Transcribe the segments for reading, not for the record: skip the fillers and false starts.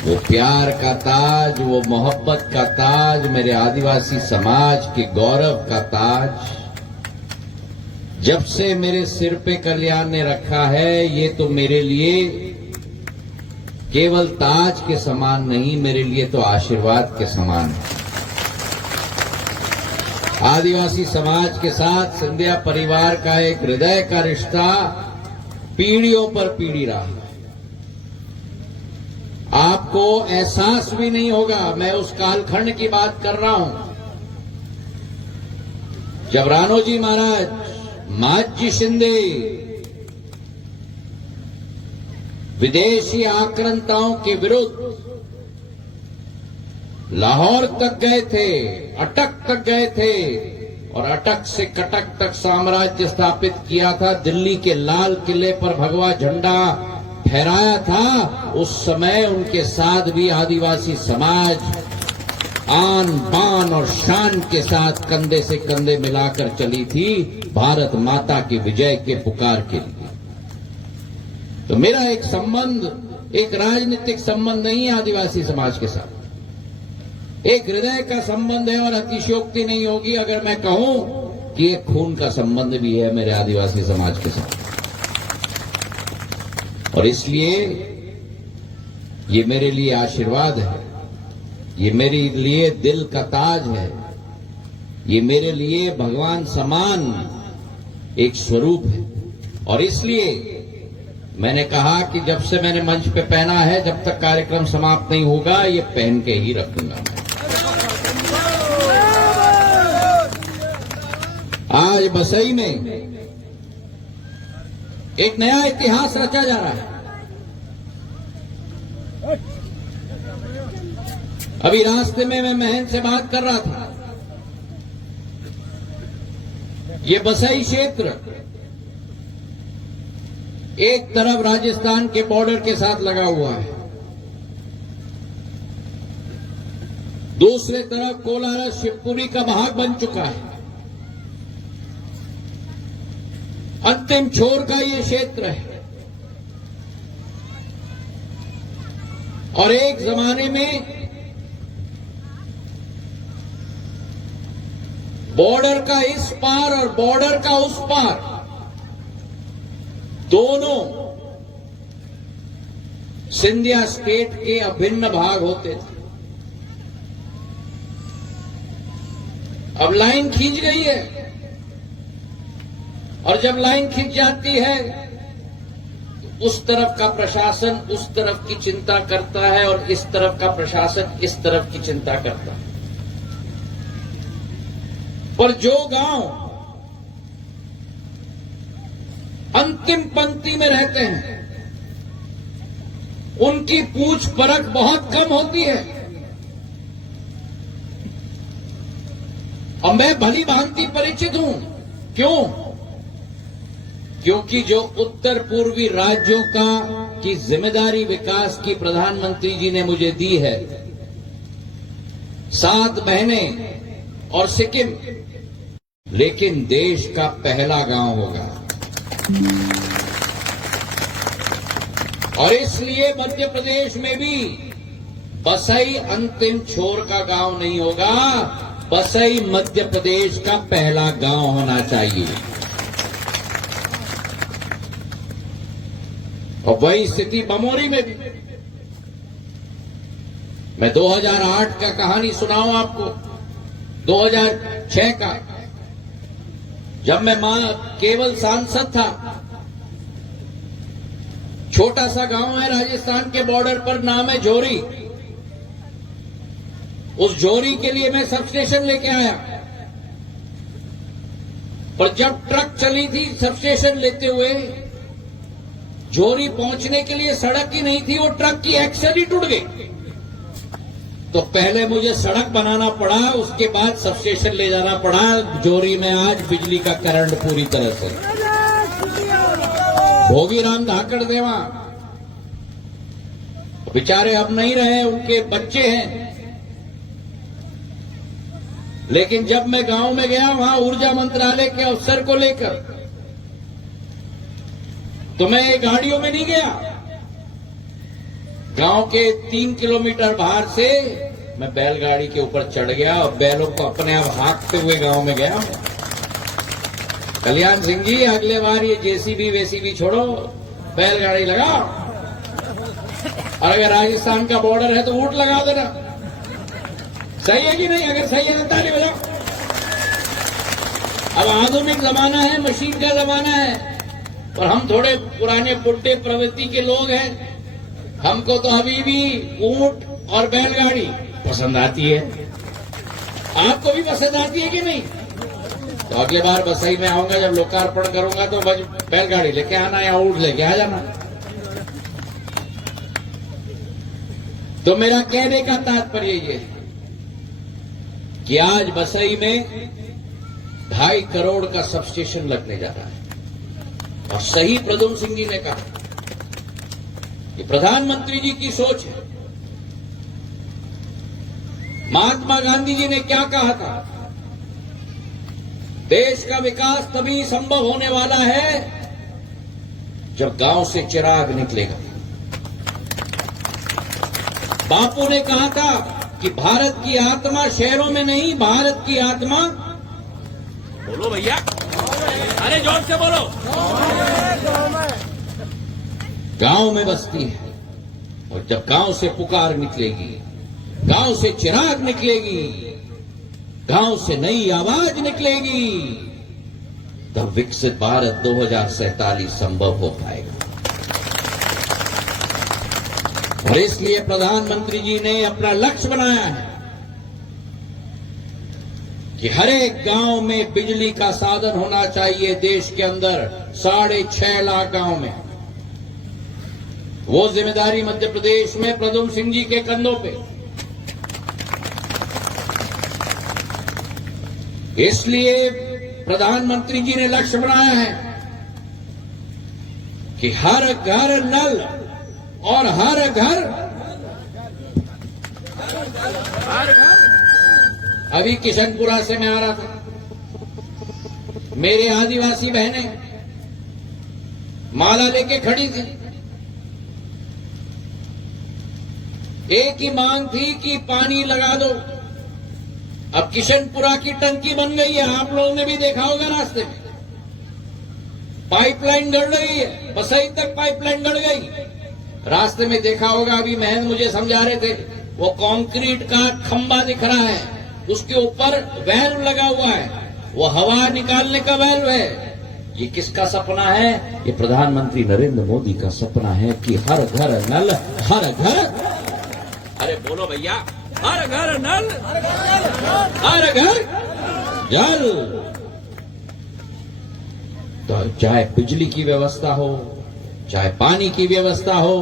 वो प्यार का ताज, वो मोहब्बत का ताज, मेरे आदिवासी समाज के गौरव का ताज जब से मेरे सिर पे कल्याण ने रखा है, ये तो मेरे लिए केवल ताज के समान नहीं, मेरे लिए तो आशीर्वाद के समान है। आदिवासी समाज के साथ सिंधिया परिवार का एक हृदय का रिश्ता पीढ़ियों पर पीढ़ी रहा। आपको एहसास भी नहीं होगा, मैं उस कालखंड की बात कर रहा हूं जब राणोजी महाराज, माजी शिंदे विदेशी आक्रांताओं के विरुद्ध लाहौर तक गए थे, अटक तक गए थे और अटक से कटक तक साम्राज्य स्थापित किया था। दिल्ली के लाल किले पर भगवा झंडा फहराया था। उस समय उनके साथ भी आदिवासी समाज आन बान और शान के साथ कंधे से कंधे मिलाकर चली थी भारत माता की विजय के पुकार के लिए। तो मेरा एक संबंध, एक राजनीतिक संबंध नहीं है आदिवासी समाज के साथ, एक हृदय का संबंध है। और अतिशयोक्ति नहीं होगी अगर मैं कहूं कि एक खून का संबंध भी है मेरे आदिवासी समाज के साथ। और इसलिए ये मेरे लिए आशीर्वाद है, ये मेरे लिए दिल का ताज है, ये मेरे लिए भगवान समान एक स्वरूप है। और इसलिए मैंने कहा कि जब से मैंने मंच पे पहना है, जब तक कार्यक्रम समाप्त नहीं होगा ये पहन के ही रखूंगा मैं। आज बसई में एक नया इतिहास रचा जा रहा है। अभी रास्ते में मैं महन से बात कर रहा था। ये बसई क्षेत्र एक तरफ राजस्थान के बॉर्डर के साथ लगा हुआ है, दूसरे तरफ कोलारस शिवपुरी का भाग बन चुका है। अंतिम छोर का ये क्षेत्र है। और एक जमाने में बॉर्डर का इस पार और बॉर्डर का उस पार दोनों सिंधिया स्टेट के अभिन्न भाग होते थे। अब लाइन खींच गई है और जब लाइन खींच जाती है तो उस तरफ का प्रशासन उस तरफ की चिंता करता है और इस तरफ का प्रशासन इस तरफ की चिंता करता है। पर जो गांव अंतिम पंक्ति में रहते हैं उनकी पूछ परख बहुत कम होती है। और मैं भली भांति परिचित हूं। क्यों? क्योंकि जो उत्तर पूर्वी राज्यों की जिम्मेदारी विकास की प्रधानमंत्री जी ने मुझे दी है, 7 बहनें और सिक्किम, लेकिन देश का पहला गांव होगा। और इसलिए मध्य प्रदेश में भी बसई अंतिम छोर का गांव नहीं होगा, बसई मध्य प्रदेश का पहला गांव होना चाहिए। और वही स्थिति बमोरी में भी। मैं 2008 का कहानी सुनाऊं आपको, 2006 का, जब मैं केवल सांसद था। छोटा सा गांव है राजस्थान के बॉर्डर पर, नाम है झोरी। उस झोरी के लिए मैं सब स्टेशन लेके आया। पर जब ट्रक चली थी सब स्टेशन लेते हुए, झोरी पहुंचने के लिए सड़क ही नहीं थी, वो ट्रक की एक्सल ही टूट गई। तो पहले मुझे सड़क बनाना पड़ा, उसके बाद सब स्टेशन ले जाना पड़ा। झोरी में आज बिजली का करंट पूरी तरह से। भोगीराम धाकड़ देवा बेचारे अब नहीं रहे, उनके बच्चे हैं। लेकिन जब मैं गांव में गया वहां ऊर्जा मंत्रालय के अफसर को लेकर, तो मैं गाड़ियों में नहीं गया, गांव के 3 किलोमीटर बाहर से मैं बैलगाड़ी के ऊपर चढ़ गया और बैलों को अपने आप हाँकते हुए गांव में गया। कल्याण सिंह जी, अगले बार ये जेसीबी वेसीबी छोड़ो, बैलगाड़ी लगाओ, और अगर राजस्थान का बॉर्डर है तो ऊंट लगा देना। सही है कि नहीं? अगर सही है तो ताली बजाओ। अब आधुनिक जमाना है, मशीन का जमाना है, और हम थोड़े पुराने बुड्ढे प्रवृत्ति के लोग हैं। हमको तो अभी भी ऊंट और बैलगाड़ी पसंद आती है। आपको भी पसंद आती है कि नहीं? तो अगले बार बसई में आऊंगा, जब लोकार्पण करूंगा तो बैलगाड़ी लेके आना या ऊंट लेके आ जाना। तो मेरा कहने का तात्पर्य ये है कि आज बसई में 2.5 करोड़ का सबस्टेशन लगने जा रहा है। और सही प्रद्युम्न सिंह जी ने कहा कि प्रधानमंत्री जी की सोच है। महात्मा गांधी जी ने क्या कहा था? देश का विकास तभी संभव होने वाला है जब गांव से चिराग निकलेगा। बापू ने कहा था कि भारत की आत्मा शहरों में नहीं, भारत की आत्मा, बोलो भैया, अरे जोर से बोलो, गांव में बसती है। और जब गांव से पुकार निकलेगी, गांव से चिराग निकलेगी, गांव से नई आवाज निकलेगी, तब विकसित भारत 2047 संभव हो पाएगा। और इसलिए प्रधानमंत्री जी ने अपना लक्ष्य बनाया है कि हर एक गांव में बिजली का साधन होना चाहिए। देश के अंदर 6.5 लाख गांव में। वो जिम्मेदारी मध्य प्रदेश में प्रद्युम्न सिंह जी के कंधों पे। इसलिए प्रधानमंत्री जी ने लक्ष्य बनाया है कि हर घर नल और हर घर। अभी किशनपुरा से मैं आ रहा था, मेरे आदिवासी बहनें माला लेके खड़ी थी। एक ही मांग थी कि पानी लगा दो। अब किशनपुरा की टंकी बन गई है, आप लोगों ने भी देखा होगा, रास्ते में पाइपलाइन गड़ रही है, बसई तक पाइपलाइन गड़ गई। रास्ते में देखा होगा, अभी महंत मुझे समझा रहे थे, वो कंक्रीट का खंबा दिख रहा है, उसके ऊपर वेल्व लगा हुआ है, वो हवा निकालने का वेल्व है। ये किसका सपना है? ये प्रधानमंत्री नरेंद्र मोदी का सपना है कि हर घर नल, हर घर, अरे बोलो भैया, हर घर नल, हर घर जल। तो चाहे बिजली की व्यवस्था हो, चाहे पानी की व्यवस्था हो,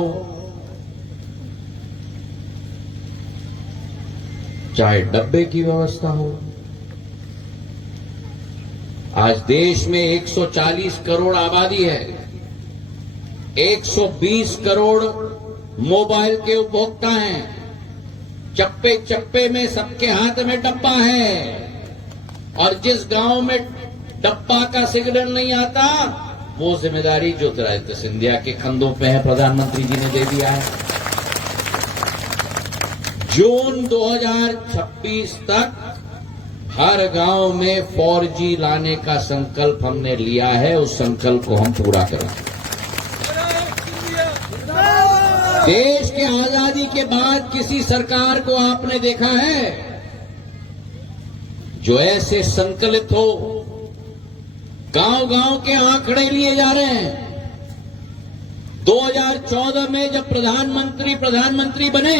चाहे डब्बे की व्यवस्था हो। आज देश में 140 करोड़ आबादी है, 120 करोड़ मोबाइल के उपभोक्ता हैं। चप्पे चप्पे में सबके हाथ में डब्बा है, और जिस गांव में डब्बा का सिग्नल नहीं आता, वो जिम्मेदारी ज्योतिरादित्य सिंधिया के कंधों पे है, प्रधानमंत्री जी ने दे दिया है। जून 2026 तक हर गांव में 4G लाने का संकल्प हमने लिया है, उस संकल्प को हम पूरा करेंगे। देश के आजादी के बाद किसी सरकार को आपने देखा है जो ऐसे संकलित हो? गांव गांव के आंकड़े लिए जा रहे हैं। 2014 में जब प्रधानमंत्री बने,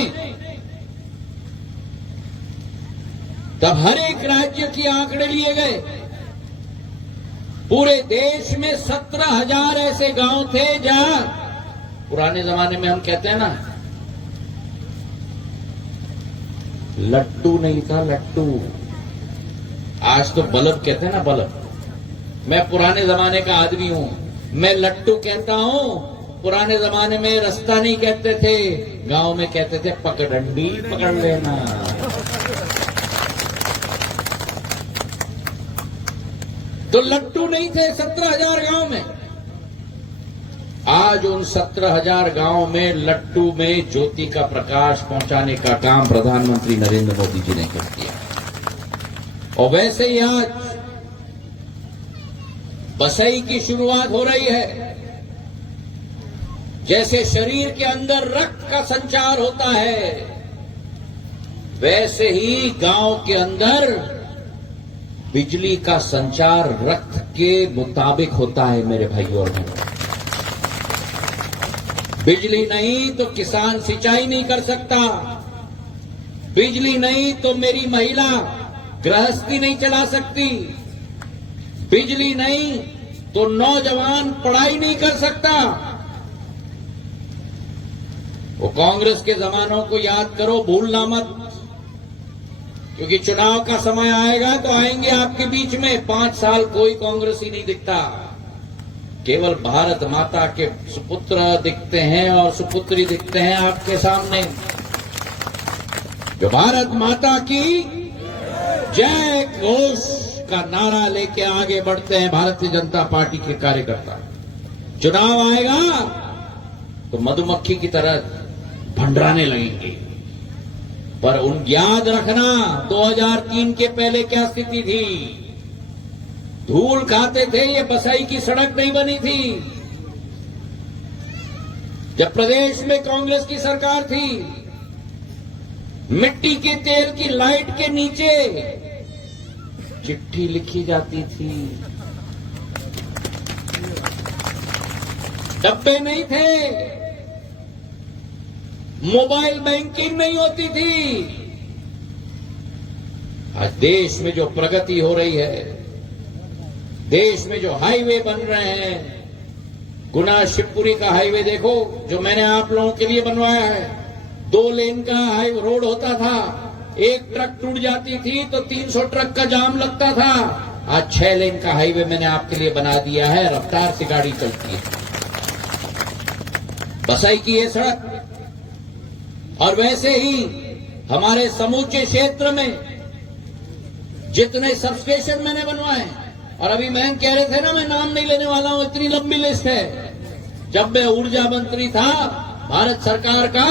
तब हर एक राज्य के आंकड़े लिए गए। पूरे देश में 17,000 ऐसे गांव थे जहां पुराने जमाने में हम कहते हैं ना, लट्टू नहीं था, लट्टू। आज तो बल्ब कहते हैं ना, बल्ब। मैं पुराने जमाने का आदमी हूं, मैं लट्टू कहता हूं। पुराने जमाने में रास्ता नहीं कहते थे, गांव में कहते थे पगडंडी, पकड़ लेना। तो लट्टू नहीं थे 17,000 गांव में। आज उन 17,000 गांव में लट्टू में ज्योति का प्रकाश पहुंचाने का काम प्रधानमंत्री नरेंद्र मोदी जी ने कर दिया। और वैसे ही आज बसई की शुरुआत हो रही है। जैसे शरीर के अंदर रक्त का संचार होता है, वैसे ही गांव के अंदर बिजली का संचार रक्त के मुताबिक होता है मेरे भाइयों और बहनों। बिजली नहीं तो किसान सिंचाई नहीं कर सकता, बिजली नहीं तो मेरी महिला गृहस्थी नहीं चला सकती, बिजली नहीं तो नौजवान पढ़ाई नहीं कर सकता। वो कांग्रेस के जमानों को याद करो, भूलना मत, क्योंकि चुनाव का समय आएगा तो आएंगे आपके बीच में। 5 साल कोई कांग्रेसी नहीं दिखता, केवल भारत माता के सुपुत्र दिखते हैं और सुपुत्री दिखते हैं आपके सामने, जो भारत माता की जय घोष का नारा लेके आगे बढ़ते हैं भारतीय जनता पार्टी के कार्यकर्ता। चुनाव आएगा तो मधुमक्खी की तरह भंडराने लगेंगे। पर उन याद रखना 2003 के पहले क्या स्थिति थी। धूल खाते थे, ये बसई की सड़क नहीं बनी थी। जब प्रदेश में कांग्रेस की सरकार थी, मिट्टी के तेल की लाइट के नीचे चिट्ठी लिखी जाती थी, डब्बे नहीं थे, मोबाइल बैंकिंग नहीं होती थी। आज देश में जो प्रगति हो रही है, देश में जो हाईवे बन रहे हैं, गुना शिवपुरी का हाईवे देखो जो मैंने आप लोगों के लिए बनवाया है। 2 लेन का हाईवे रोड होता था, एक ट्रक टूट जाती थी तो 300 ट्रक का जाम लगता था। आज 6 लेन का हाईवे मैंने आपके लिए बना दिया है, रफ्तार से गाड़ी चलती है। बसई की ये सड़क, और वैसे ही हमारे समूचे क्षेत्र में जितने सबस्टेशन मैंने बनवाए, और अभी मैं कह रहे थे ना, मैं नाम नहीं लेने वाला हूं, इतनी लंबी लिस्ट है। जब मैं ऊर्जा मंत्री था भारत सरकार का,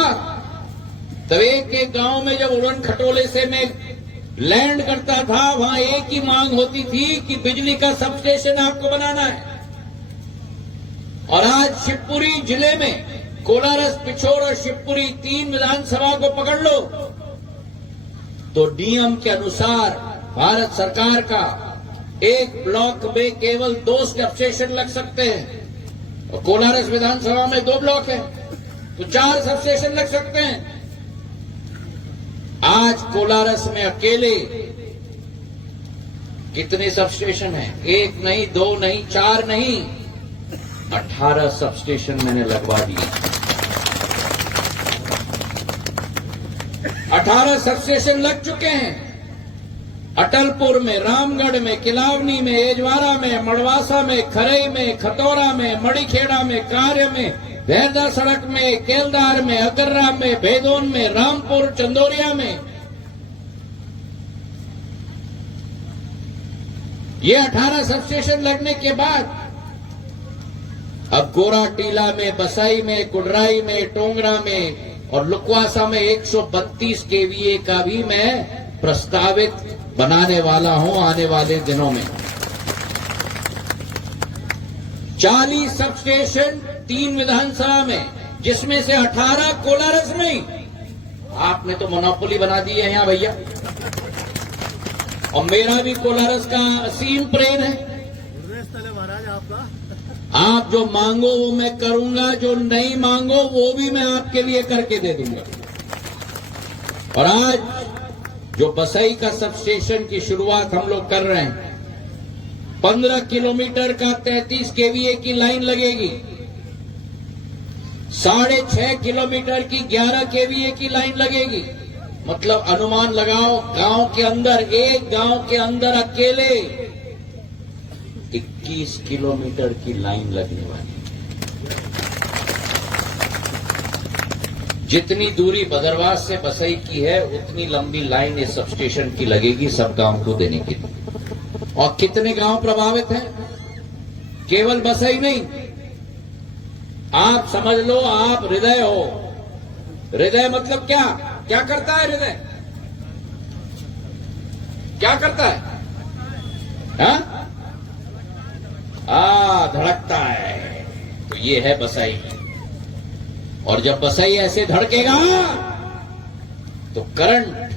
तब एक गांव में जब उड़न खटोले से मैं लैंड करता था, वहां एक ही मांग होती थी कि बिजली का सबस्टेशन आपको बनाना है। और आज शिवपुरी जिले में कोलारस, पिछोर और शिवपुरी 3 विधानसभा को पकड़ लो तो नियम के अनुसार भारत सरकार का एक ब्लॉक में केवल 2 सबस्टेशन लग सकते हैं, और कोलारस विधानसभा में 2 ब्लॉक है तो 4 सबस्टेशन लग सकते हैं। आज कोलारस में अकेले कितने सबस्टेशन हैं? 1 नहीं, 2 नहीं, 4 नहीं, 18 सबस्टेशन मैंने लगवा दिए। 18 सबस्टेशन लग चुके हैं। अटलपुर में, रामगढ़ में, किलावनी में, एजवारा में, मड़वासा में, खरई में, खतौरा में, मड़ीखेड़ा में, कार्य में, भैरदा सड़क में, केलदार में, अकर्रा में, भेदोन में, रामपुर, चंदोरिया में। ये 18 सबस्टेशन लगने के बाद अब गोरा टीला में, बसई में, कुडराई में, टोंगरा में और लुकवासा में 132 केवीए का भी मैं प्रस्तावित बनाने वाला हूं आने वाले दिनों में। 40 सबस्टेशन 3 विधानसभा में, जिसमें से 18 कोलारस में। आपने तो मोनोपोली बना दी है यहां भैया, और मेरा भी कोलारस का असीम प्रेम है। आप जो मांगो वो मैं करूंगा, जो नहीं मांगो वो भी मैं आपके लिए करके दे दूंगा। और आज जो बसई का सबस्टेशन की शुरुआत हम लोग कर रहे हैं, 15 किलोमीटर का 33 केवीए की लाइन लगेगी, 6.5 किलोमीटर की 11 केवीए की लाइन लगेगी। मतलब अनुमान लगाओ, गांव के अंदर, एक गांव के अंदर अकेले 21 किलोमीटर की लाइन लगने वाली। जितनी दूरी बदरवास से बसई की है, उतनी लंबी लाइन इस सबस्टेशन की लगेगी सब गांव को देने के लिए। और कितने गांव प्रभावित हैं? केवल बसई नहीं, आप समझ लो, आप हृदय हो। हृदय मतलब क्या? क्या करता है हृदय? क्या करता है? धड़कता है। तो ये है बसई। और जब बसई ऐसे धड़केगा तो करंट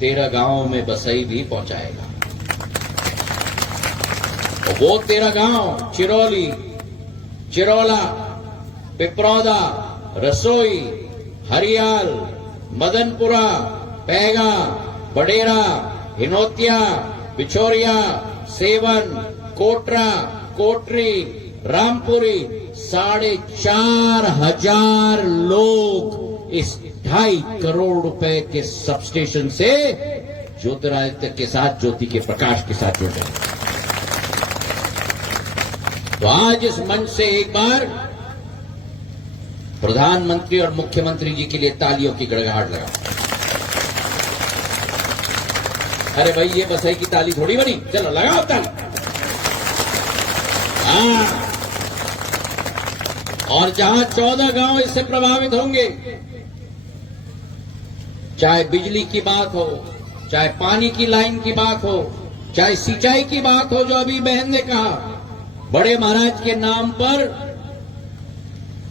13 गांव में बसई भी पहुंचाएगा। और वो 13 गांव चिरौली, चिरौला, पिपरौदा, रसोई, हरियाल, मदनपुरा, पैगा, बडेरा, हिनोतिया, बिछोरिया, सेवन, कोटरा, कोटरी, रामपुरी, 4,500 लोग इस 2.5 करोड़ रुपए के सबस्टेशन से ज्योतिरादित्य के साथ, ज्योति के प्रकाश के साथ जुड़ गए। तो आज इस मंच से एक बार प्रधानमंत्री और मुख्यमंत्री जी के लिए तालियों की गड़गड़ाहट लगाओ। अरे भाई, ये बसई की ताली थोड़ी बनी, चलो लगाओ ताली। और जहां 14 गांव इससे प्रभावित होंगे, चाहे बिजली की बात हो, चाहे पानी की लाइन की बात हो, चाहे सिंचाई की बात हो, जो अभी बहन ने कहा, बड़े महाराज के नाम पर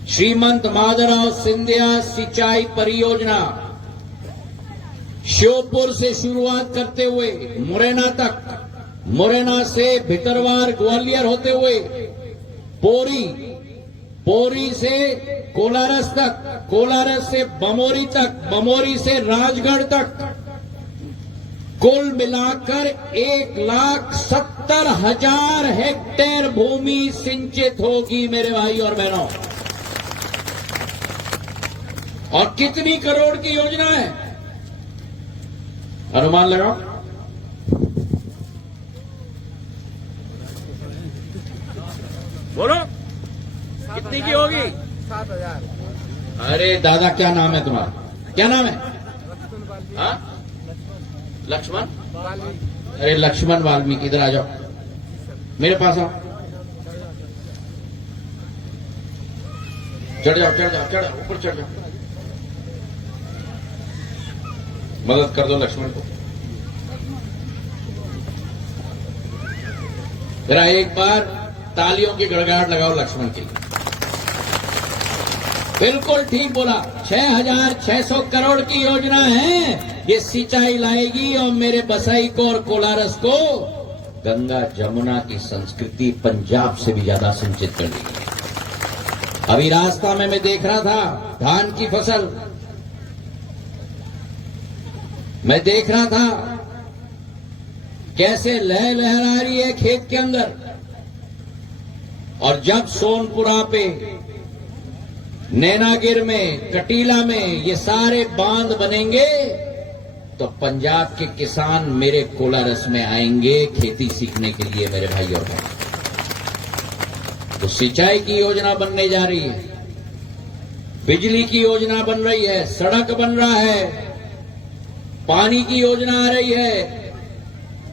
श्रीमंत माधवराव सिंधिया सिंचाई परियोजना श्योपुर से शुरुआत करते हुए मुरैना तक, मुरैना से भितरवार ग्वालियर होते हुए पोरी, पोरी से कोलारस तक, कोलारस से बमोरी तक, बमोरी से राजगढ़ तक, कुल मिलाकर 1,70,000 हेक्टेयर भूमि सिंचित होगी मेरे भाई और बहनों। और कितनी करोड़ की योजना है? अनुमान लगाओ। बोलो, कितनी की होगी? 7,000। अरे दादा, क्या नाम है तुम्हारा? क्या नाम है? हाँ, लक्ष्मण। अरे लक्ष्मण वाल्मीकि, इधर आ जाओ, मेरे पास आओ। चढ़ जाओ, चढ़ जाओ, चढ़, ऊपर चढ़ जाओ। मदद कर दो लक्ष्मण को। जरा एक बार तालियों की गड़गड़ाहट लगाओ लक्ष्मण के लिए। बिल्कुल ठीक बोला, 6,600 करोड़ की योजना है। ये सिंचाई लाएगी और मेरे बसई को और कोलारस को गंगा जमुना की संस्कृति पंजाब से भी ज्यादा सिंचित कर देगी। अभी रास्ता में मैं देख रहा था धान की फसल, मैं देख रहा था कैसे लहरा रही है खेत के अंदर। और जब सोनपुरा पे, नैनागिर में, कटीला में ये सारे बांध बनेंगे तो पंजाब के किसान मेरे कोलारस में आएंगे खेती सीखने के लिए मेरे भाई और बहन। तो सिंचाई की योजना बनने जा रही है, बिजली की योजना बन रही है, सड़क बन रहा है, पानी की योजना आ रही है।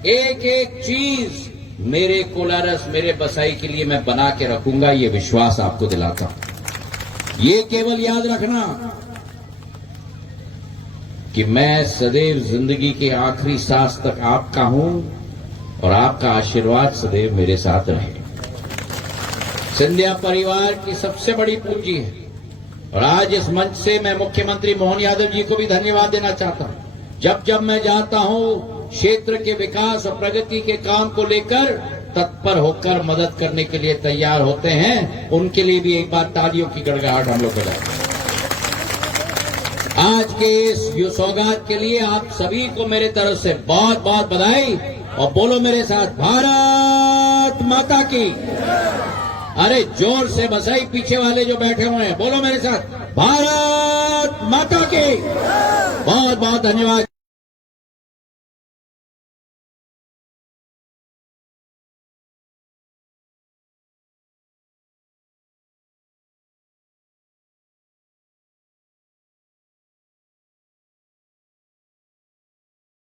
एक एक चीज मेरे कोलारस, मेरे बसाई के लिए मैं बना के रखूंगा, ये विश्वास आपको दिलाता हूं। ये केवल याद रखना कि मैं सदैव जिंदगी के आखिरी सांस तक आपका हूं और आपका आशीर्वाद सदैव मेरे साथ रहे। सिंधिया परिवार की सबसे बड़ी पूंजी है। और आज इस मंच से मैं मुख्यमंत्री मोहन यादव जी को भी धन्यवाद देना चाहता हूं। जब जब मैं जाता हूं, क्षेत्र के विकास और प्रगति के काम को लेकर तत्पर होकर मदद करने के लिए तैयार होते हैं। उनके लिए भी एक बार तालियों की गड़गड़ाहट हम लोग बजाएं। आज के इस सौगात के लिए आप सभी को मेरे तरफ से बहुत बहुत बधाई। और बोलो मेरे साथ, भारत माता की। अरे जोर से बसाई, पीछे वाले जो बैठे हुए हैं, बोलो मेरे साथ, भारत माता की। बहुत बहुत धन्यवाद।